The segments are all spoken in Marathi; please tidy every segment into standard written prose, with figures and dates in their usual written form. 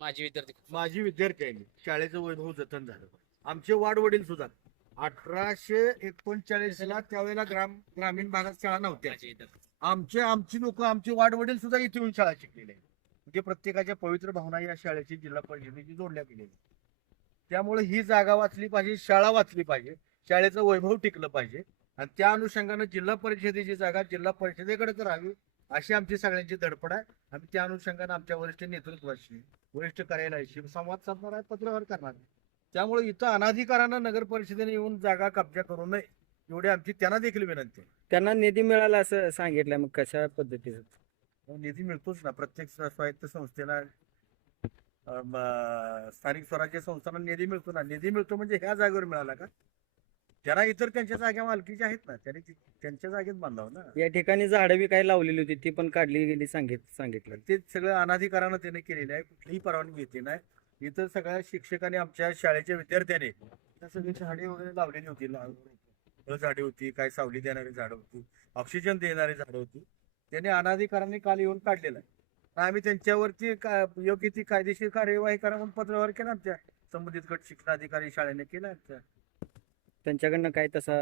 माझी विद्यार्थी आहे मी. शाळेचं वैभव जतन झालं. आमचे वाडवडील सुद्धा 1839 ला त्यावेळेला ग्रामीण भागात शाळा नव्हत्या. आमची लोक आमचे वाडवडील सुद्धा इथे येऊन शाळा शिकलेले आहे. म्हणजे प्रत्येकाच्या पवित्र भावना या शाळेची जिल्हा परिषदेची जोडल्या गेलेली. त्यामुळे ही जागा वाचली पाहिजे, शाळा वाचली पाहिजे, शाळेचं वैभव टिकलं पाहिजे आणि त्या अनुषंगानं जिल्हा परिषदेची जागा जिल्हा परिषदेकडेच राहावी अशी आमची सगळ्यांची धडपड आहे. आम्ही त्या अनुषंगानं आमच्या वरिष्ठ नेतृत्वाशी, वरिष्ठ कार्यालयाशी संवाद साधणार आहे, पत्रव्यवहार करणार आहे. त्यामुळे इथं अनाधिकारानं नगर परिषदेने येऊन जागा कब्जा करू नये एवढी आमची त्यांना देखील विनंती आहे. त्यांना निधी मिळाला असं सांगितलं, मग कशा पद्धतीचं? निधी मिळतोच ना प्रत्येक स्वायत्त संस्थेला, स्थानिक स्वराज्य संस्थांना निधी मिळतो ना. निधी मिळतो म्हणजे ह्या जागेवर मिळाला का? त्यांना इतर त्यांच्या जागा मालकीच्या आहेत ना, त्यांनी त्यांच्या जागेत बांधावं ना. या ठिकाणी झाडं बी काही लावलेली होती, ती पण काढली गेली सांगितलं. ते सगळं अनाधिकारानं त्याने केलेलं आहे, कुठलीही परवानगी घेतली नाही. इतर सगळ्या शिक्षकांनी आमच्या शाळेच्या विद्यार्थ्याने त्या सगळी झाडे वगैरे लावलेली होती. झाडे होती, काही सावली देणारी झाडं होती, ऑक्सिजन देणारी झाडं होती. त्याने अनाधिकाराने काल येऊन काढलेलं आहे. आम्ही त्यांच्यावरती योग्य ती कायदेशीर कार्यवाही करा म्हणून पत्रव्यवहार केला आमच्या संबंधित गट शिक्षणाधिकारी शाळेने केला. आमच्या त्यांच्याकडनं काय तसा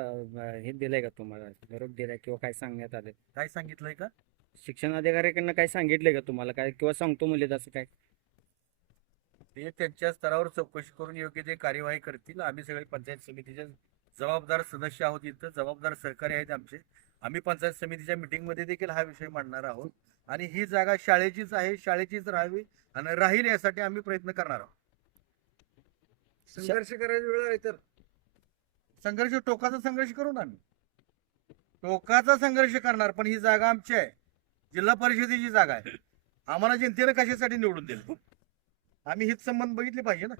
हे दिलंय का तुम्हाला, निरोप दिलाय किंवा काय सांगण्यात आलं? काय सांगितलंय का? शिक्षण अधिकाऱ्याकडनं काय सांगितलंय का तुम्हाला, काय किंवा सांगतो म्हणजे असं काय? ते त्यांच्या स्तरावर चौकशी करून योग्य ते कार्यवाही करतील. आम्ही सगळे पंचायत समितीचे जबाबदार सदस्य आहोत, इथं जबाबदार सहकारी आहेत आमचे. आम्ही पंचायत समितीच्या मिटिंगमध्ये देखील हा विषय मांडणार आहोत आणि ही जागा शाळेचीच आहे, शाळेचीच राहावी आणि राहील यासाठी आम्ही प्रयत्न करणार आहोत. संघर्ष करायची वेळ आहे तर संघर्ष, टोकाचा संघर्ष करू ना. आम्ही टोकाचा संघर्ष करणार, पण ही जागा आमची आहे, जिल्हा परिषदेची जागा आहे. आम्हाला जनतेनं कशासाठी निवडून दिलं? आम्ही हित संबंध बघितले पाहिजे ना.